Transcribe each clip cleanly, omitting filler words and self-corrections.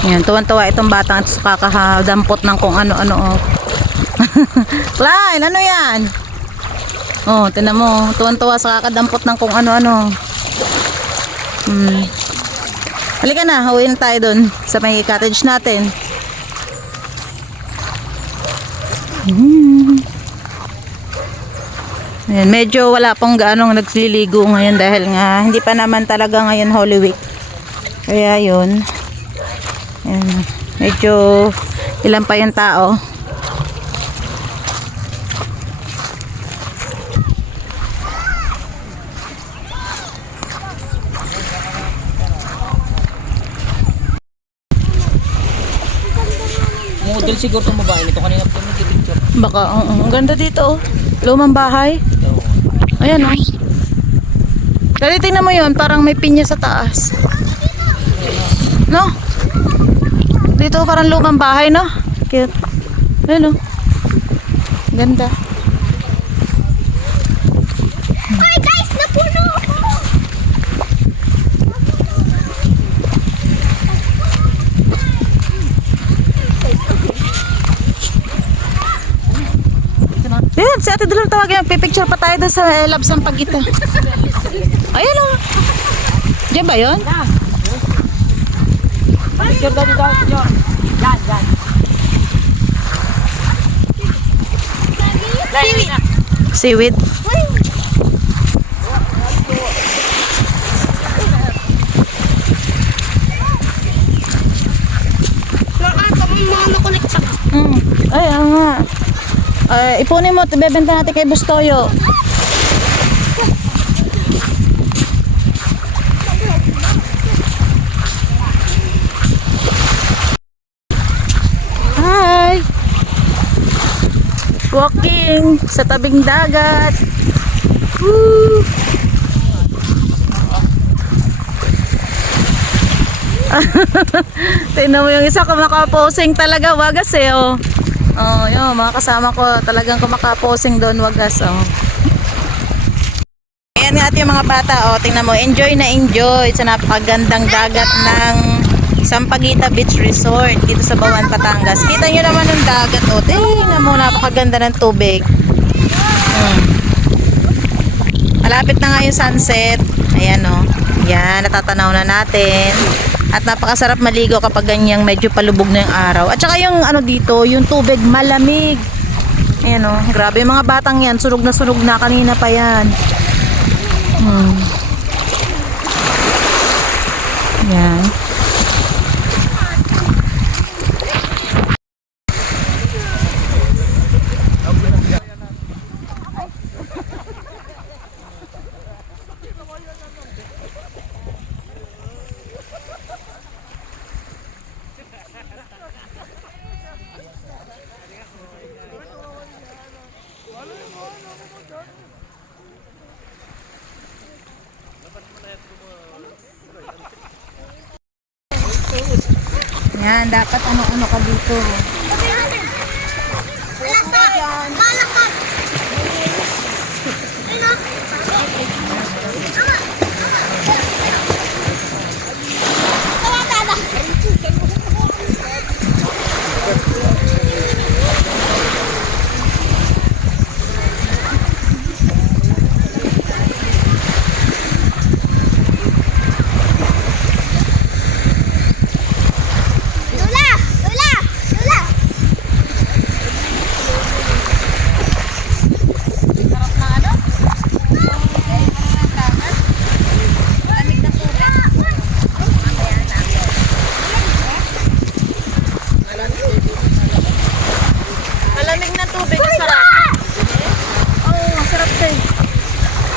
Yan, tuwan-tuwa itong batang ito sa kakadampot ng kung ano-ano. Oh. Klein, ano yan? Oh, tinan mo, tuwan-tuwa sa kakadampot ng kung ano-ano. Halika na, uwi na tayo dun sa may cottage natin. Ayan, medyo wala pong gaanong nagliligo ngayon dahil nga hindi pa naman talaga ngayon Holy Week. Kaya yun. Ayan, medyo ilan pa yung tao. Model siguro itong babae nito. Kanina pa may picture. Baka, ang ganda dito oh. Lumang bahay. Ayan oh. Dali, tingnan mo yun, parang may pinya sa taas. No? Dito parang lumang bahay, no? Cute. Ayan oh. Ganda. Ay guys, napuno ako! Ayan, si Ate Dolor tawagin. Pipicture pa tayo doon sa Labsang Pagita. Ayan o. Diyan ba yun? Picture daw dito. Yan. Seaweed. Ay, nga. Ipunin mo, bebenta natin kay Bustoyo. Hi! Walking sa tabing dagat. Woo! Tingnan mo yung isa kumakaposing talaga, wagas eh oh. Oh, yun, mga kasama ko talagang kumakaposing doon, wagas oh. Ayan nga ating mga bata oh, tingnan mo, enjoy na enjoy sa napakagandang dagat ng Sampaguita Beach Resort dito sa Bawan, Batangas. Kita nyo naman yung dagat oh, tingnan mo, napakaganda ng tubig. Malapit na nga yung sunset. Ayan oh, yan, natatanaw na natin. At napakasarap maligo kapag ganyang medyo palubog na yung araw. At saka yung ano dito, yung tubig malamig. Ayan o, grabe yung mga batang yan. Sunog na kanina pa yan. Yan. Yan, dapat ano-ano ka dito. Malakas!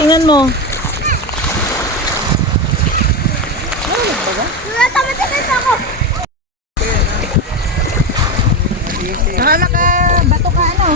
Tingnan mo. Saka nakabato ka ano?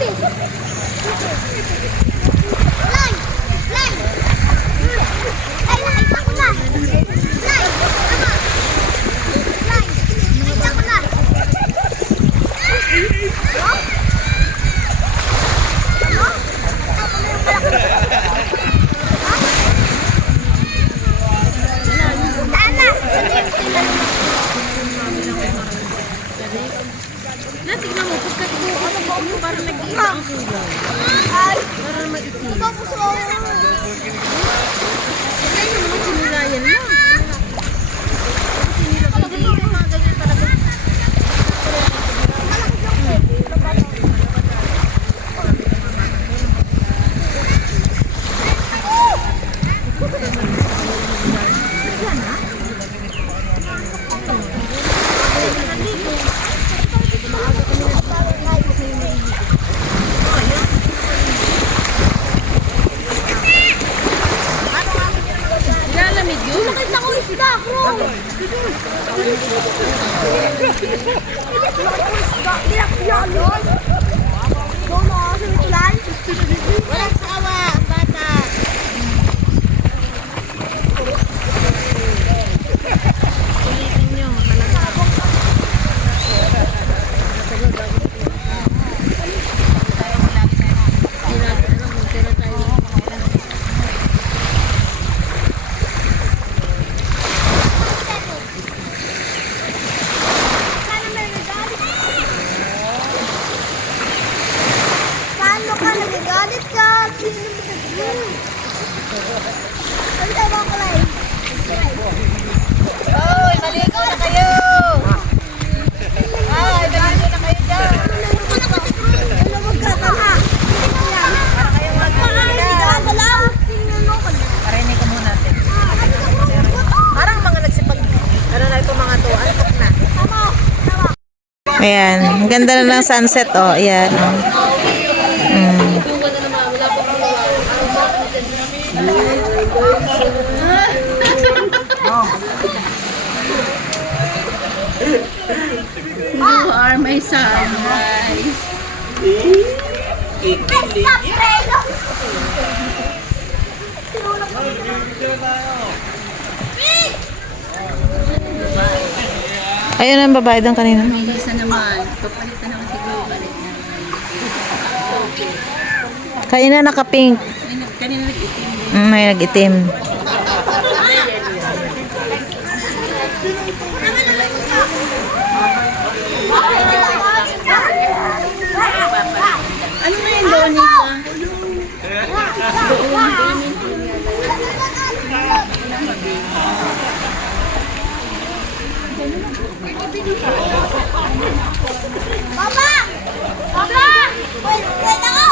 Lai! Lai! Lai, nakita ko na! Lai! Tama! Lai! Nakita ko na! Tignan mo, pagkat mo, ano ba mo parang nag-iiba ang kulay. Ay! Parang maitim. Tapos ako! Kaya yung mga sinilayan mo. Nilalamig yun. Nakita ko isda, bro! Tilapia yun! Doon ako sa mitulan. Walang tawa, bata. Paano ka nagagalit ka? Sino mo sabihin? Ang tawa ko lang. Hoy, maligo na kayo! Ay, maligo na kayo dyan! Ano magkakama? Para kayo magkakala. Tingnan mo ka na. Parinig ka muna natin. Parang mga nagsipag... Ano na ito mga to? Antok na. Tama. Tama. Ayan, ang ganda na ng sunset, oh. Ayan, oh. You are my sunrise. Stop, Fredo! Ayun ang babae doon kanina. May isa naman. Papalitan ako siguro. Balik na. Kanina naka-pink. Kanina nag-itim. May nag-itim. Ano na yung Donica? Papa! Papa! Wait ako!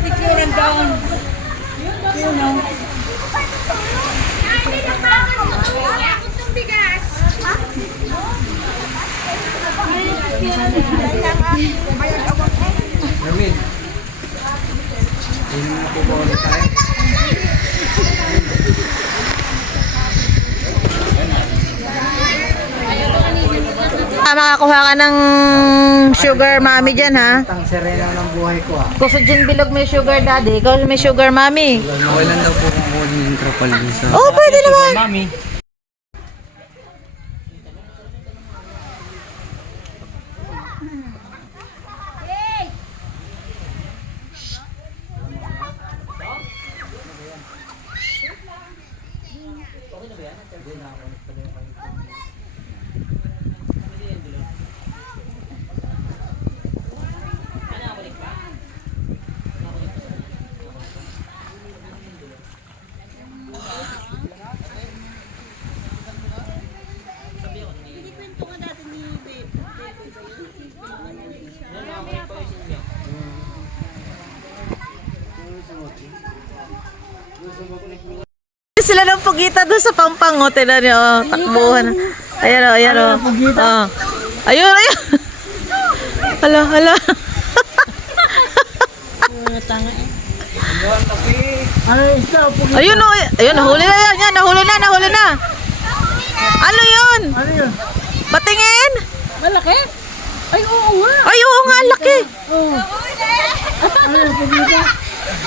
Picture down. Hermin. Hindi mo po ba ulit tayo? Makakuha ka ng sugar mommy dyan, ha? Ang serena ng buhay ko Kusod dyan bilog may sugar daddy. Ikaw may sugar mommy. Okay lang daw po kung kunin yung trapal sa... Oh, pwede naman. Mami. Sila ng pugita doon sa pampang, o. Tinan niyo, o. Takbuhan. Ayan, o. Ayan, o. Oh. Ayun, ayun. Hala, hala. Ayun, o. Ayun, nahuli na yan. Nahuli na, nahuli na. Ano yun? Ano yun? Patingin. Malaki? Ay, oo nga. Ay, oo nga, laki.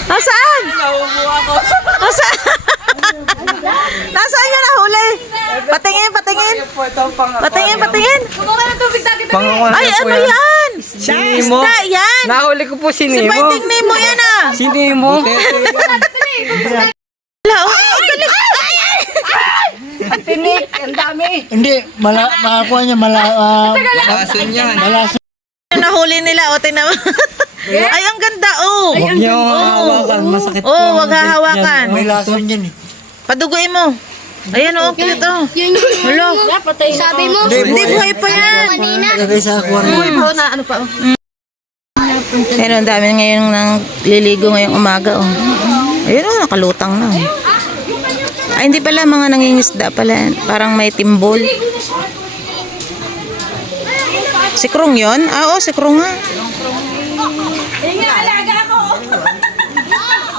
Nasaan? Nasaan? Nasaan yun nahuli? Patingin, patingin. Patingin, patingin. Kumuha ng tubig dati. Pangakuha Ay, po ano yan. yan? Si Nemo. Isda yan. Nahuli ko po si Si Nemo. Fighting Nemo yan ah. Si Nemo. Wala, oh, ang galing. Tinik, ang dami. Hindi, makakuha niya, Lason yan. Nahuli nila, o, tingnan mo. Ay, ang ganda, oh. Huwag niyo hawakan, masakit po. Oh, wag hahawakan. may lason yan eh. Paduguin mo. Ayan, oh, cute, oh. Yun yung sabi mo. Hindi, buhay pa yan. Lagay sa aquarium. Pero ang dami ngayon nang liligo ngayong umaga, oh. Ayun, oh, nakalutang na, oh. Ay, hindi pala, mga nangingisda pala. Parang may timbol. Si Krong yun? Ah, oo, si Krong nga.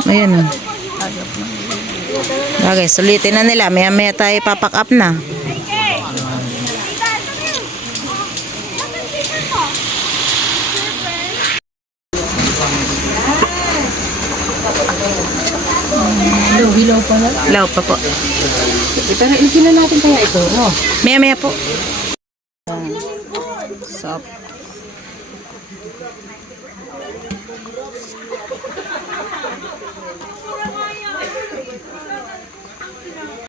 Ayan, oh. Okay, sulitin na nila. Maya-maya tayo papack up na. Hilaw pa po. Pero ilagyan na natin kaya ito, no? Maya-maya po. Sop.